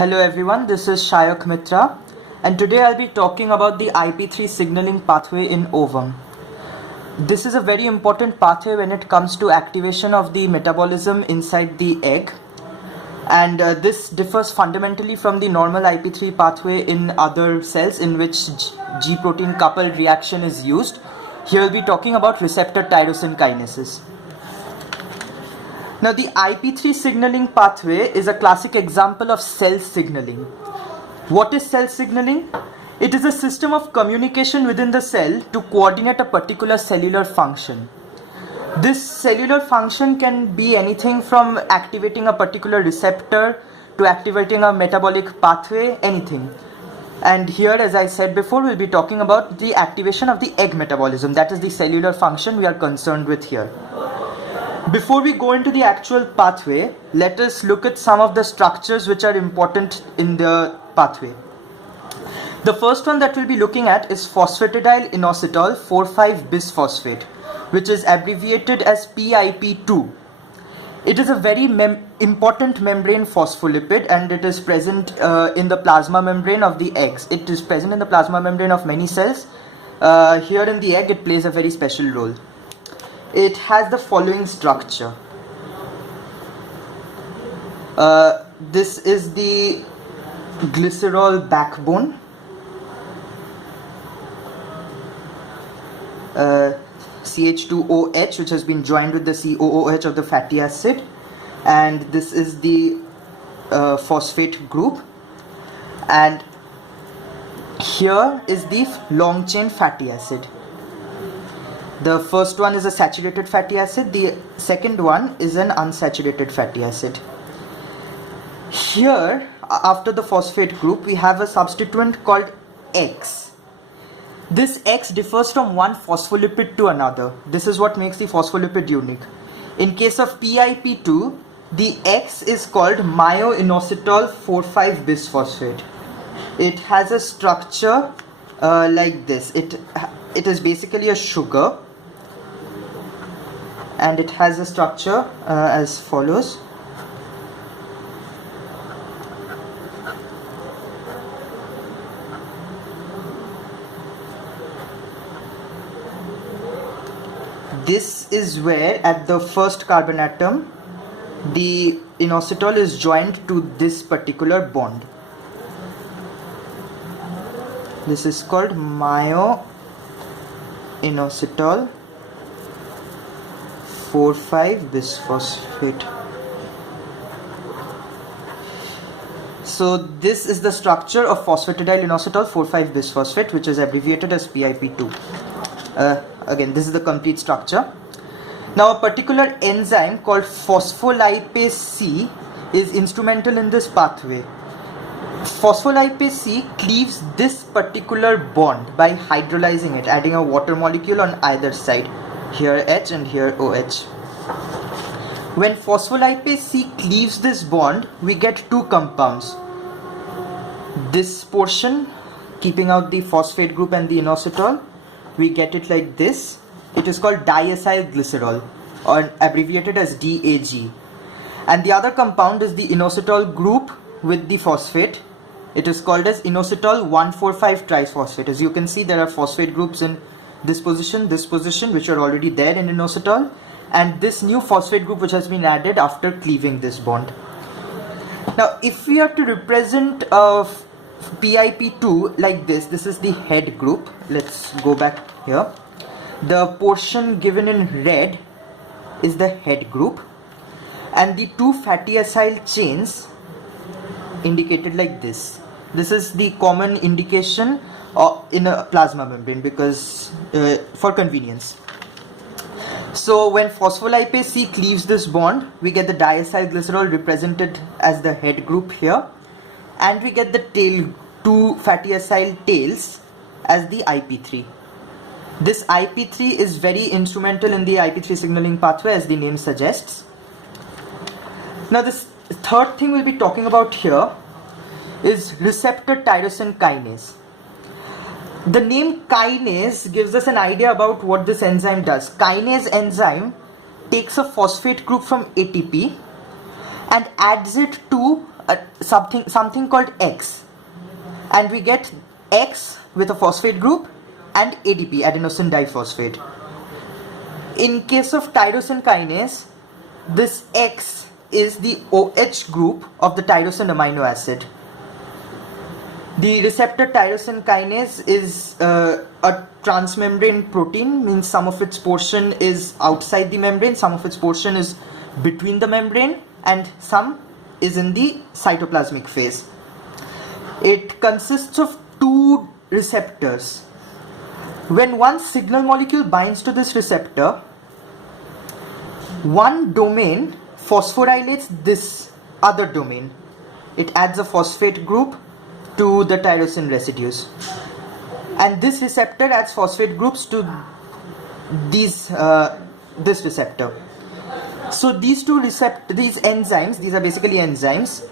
Hello everyone, this is Shayak Mitra and today I'll be talking about the IP3 signaling pathway in ovum. This is a very important pathway when it comes to activation of the metabolism inside the egg, and this differs fundamentally from the normal IP3 pathway in other cells in which G protein coupled reaction is used. Here we'll be talking about receptor tyrosine kinases. Now the IP3 signaling pathway is a classic example of cell signaling. What is cell signaling? It is a system of communication within the cell to coordinate a particular cellular function. This cellular function can be anything from activating a particular receptor to activating a metabolic pathway, anything. And here, as I said before, we'll be talking about the activation of the egg metabolism. That is the cellular function we are concerned with here. Before we go into the actual pathway, let us look at some of the structures which are important in the pathway. The first one that we'll be looking at is phosphatidyl inositol 4,5-bisphosphate, which is abbreviated as PIP2. It is a very important membrane phospholipid, and it is present in the plasma membrane of the eggs. It is present in the plasma membrane of many cells. Here in the egg, it plays a very special role. It has the following structure. This is the glycerol backbone. CH2OH, which has been joined with the COOH of the fatty acid, and this is the phosphate group, and here is the long chain fatty acid. The first one is a saturated fatty acid, the second one is an unsaturated fatty acid. Here, after the phosphate group, we have a substituent called X. This X differs from one phospholipid to another. This is what makes the phospholipid unique. In case of PIP2, the X is called myoinositol 4,5-bisphosphate. It has a structure like this. It is basically a sugar, and it has a structure as follows. This is where at the first carbon atom the inositol is joined to this particular bond. This is called myoinositol 4,5-bisphosphate. So this is the structure of phosphatidyl inositol 4,5-bisphosphate, which is abbreviated as PIP2. Again, this is the complete structure. Now, a particular enzyme called phospholipase C is instrumental in this pathway. Phospholipase C cleaves this particular bond by hydrolyzing it, adding a water molecule on either side. Here H and here OH. When phospholipase C cleaves this bond, we get two compounds. This portion, keeping out the phosphate group and the inositol, we get it like this. It is called diacyl glycerol, or abbreviated as DAG. And the other compound is the inositol group with the phosphate. It is called as inositol 1,4,5 triphosphate. As you can see, there are phosphate groups in this position, which are already there in inositol, and this new phosphate group which has been added after cleaving this bond. Now, if we are to represent PIP2 like this is the head group. Let's go back here. The portion given in red is the head group, and the two fatty acyl chains indicated like this. This is the common indication in a plasma membrane, because for convenience. So when phospholipase C cleaves this bond, we get the diacyl glycerol represented as the head group here, and we get the two fatty acyl tails as the IP3. This IP3 is very instrumental in the IP3 signaling pathway, as the name suggests. Now, this third thing we'll be talking about here is receptor tyrosine kinase. The name kinase gives us an idea about what this enzyme does. Kinase enzyme takes a phosphate group from ATP and adds it to something called X, and we get X with a phosphate group and ADP, adenosine diphosphate. In case of tyrosine kinase, this X is the OH group of the tyrosine amino acid. The receptor tyrosine kinase is a transmembrane protein, means some of its portion is outside the membrane, some of its portion is between the membrane, and some is in the cytoplasmic phase. It consists of two receptors. When one signal molecule binds to this receptor, one domain phosphorylates this other domain. It adds a phosphate group to the tyrosine residues, and this receptor adds phosphate groups to this receptor. So these enzymes, these are basically enzymes.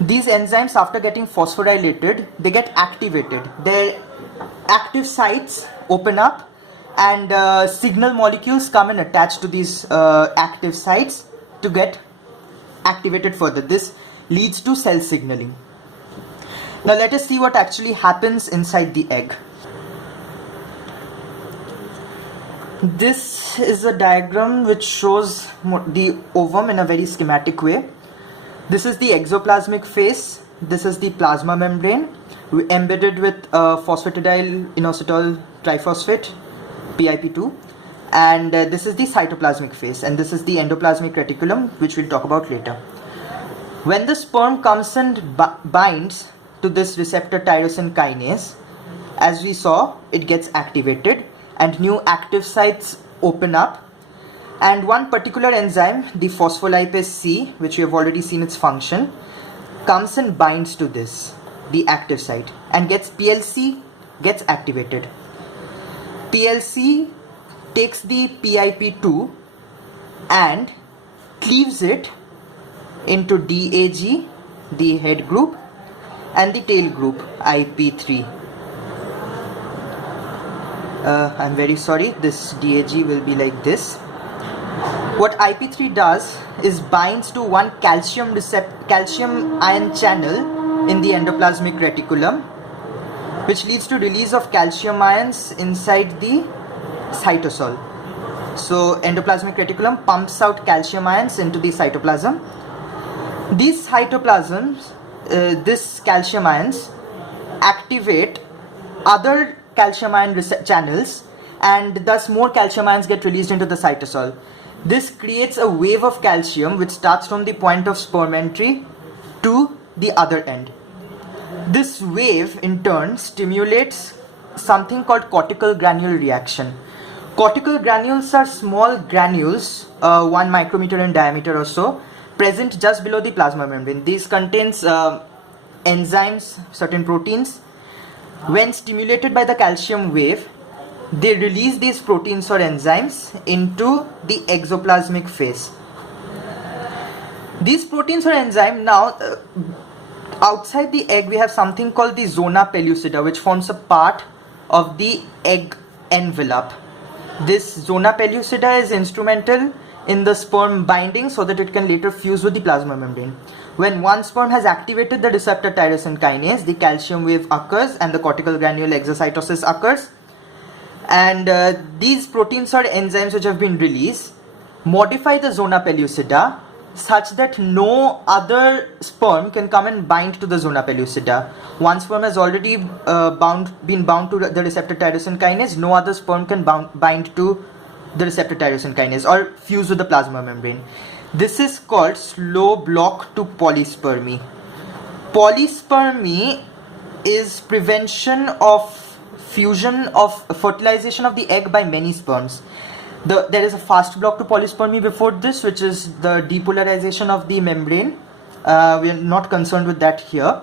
These enzymes, after getting phosphorylated, they get activated. Their active sites open up, and signal molecules come and attach to these active sites to get activated further. This leads to cell signaling. Now let us see what actually happens inside the egg. This is a diagram which shows the ovum in a very schematic way. This is the exoplasmic phase. This is the plasma membrane embedded with phosphatidyl inositol triphosphate, PIP2, and this is the cytoplasmic phase, and this is the endoplasmic reticulum, which we'll talk about later. When the sperm comes and binds to this receptor tyrosine kinase, as we saw, it gets activated and new active sites open up, and one particular enzyme, the phospholipase C, which we have already seen its function, comes and binds to this, the active site, and PLC gets activated. PLC takes the PIP2 and cleaves it into DAG, the head group, and the tail group, IP3. I'm very sorry, this DAG will be like this. What IP3 does is binds to one calcium ion channel in the endoplasmic reticulum, which leads to release of calcium ions inside the cytosol. So endoplasmic reticulum pumps out calcium ions into the cytoplasm. These cytoplasms, this calcium ions activate other calcium ion channels, and thus more calcium ions get released into the cytosol. This creates a wave of calcium which starts from the point of sperm entry to the other end. This wave in turn stimulates something called cortical granule reaction. Cortical granules are small granules, 1 micrometer in diameter or so, present just below the plasma membrane. These contains enzymes, certain proteins. When stimulated by the calcium wave, they release these proteins or enzymes into the exoplasmic phase. These proteins or enzymes now, outside the egg we have something called the zona pellucida, which forms a part of the egg envelope. This zona pellucida is instrumental in the sperm binding so that it can later fuse with the plasma membrane. When one sperm has activated the receptor tyrosine kinase, the calcium wave occurs and the cortical granule exocytosis occurs. And these proteins or enzymes which have been released modify the zona pellucida such that no other sperm can come and bind to the zona pellucida. One sperm has already been bound to the receptor tyrosine kinase. No other sperm can bind to the receptor tyrosine kinase or fuse with the plasma membrane. This is called slow block to polyspermy. Polyspermy is prevention of fusion of fertilization of the egg by many sperms. There is a fast block to polyspermy before this, which is the depolarization of the membrane. We are not concerned with that here.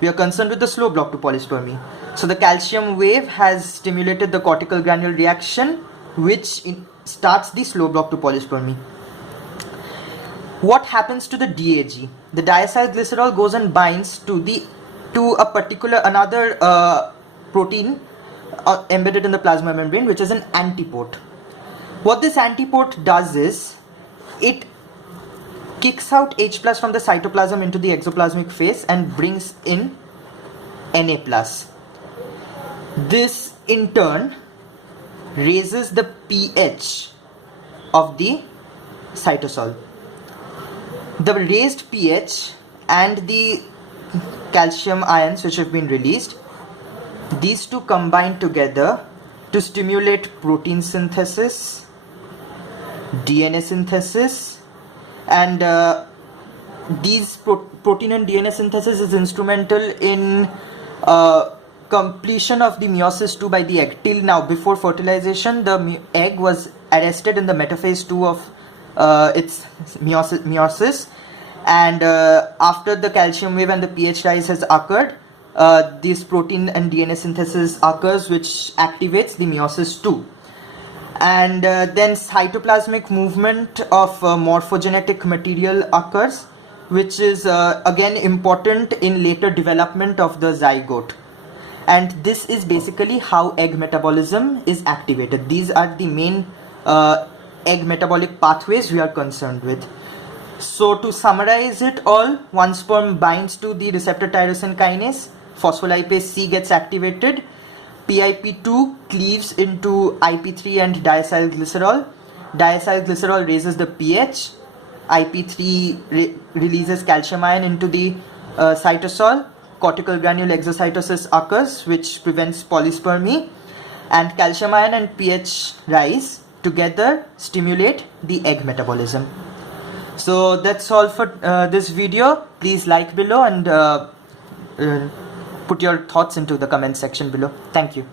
We are concerned with the slow block to polyspermy. So the calcium wave has stimulated the cortical granule reaction, which starts the slow block to polyspermy. What happens to the DAG? The diacyl glycerol goes and binds to a particular another protein embedded in the plasma membrane, which is an antiport. What this antiport does is it kicks out H plus from the cytoplasm into the exoplasmic phase and brings in Na plus. This in turn raises the pH of the cytosol. The raised pH and the calcium ions which have been released, these two combine together to stimulate protein synthesis, DNA synthesis, and these protein and DNA synthesis is instrumental in completion of the meiosis 2 by the egg. Till now, before fertilization, the egg was arrested in the metaphase 2 of its meiosis, and after the calcium wave and the pH rise has occurred, this protein and DNA synthesis occurs, which activates the meiosis 2. And then cytoplasmic movement of morphogenetic material occurs, which is again important in later development of the zygote. And this is basically how egg metabolism is activated. These are the main egg metabolic pathways we are concerned with. So to summarize it all, one sperm binds to the receptor tyrosine kinase, phospholipase C gets activated, PIP2 cleaves into IP3 and diacylglycerol. Diacylglycerol raises the pH, IP3 releases calcium ion into the cytosol, cortical granule exocytosis occurs, which prevents polyspermy, and calcium ion and pH rise together stimulate the egg metabolism. So that's all for this video. Please like below and put your thoughts into the comment section below. Thank you.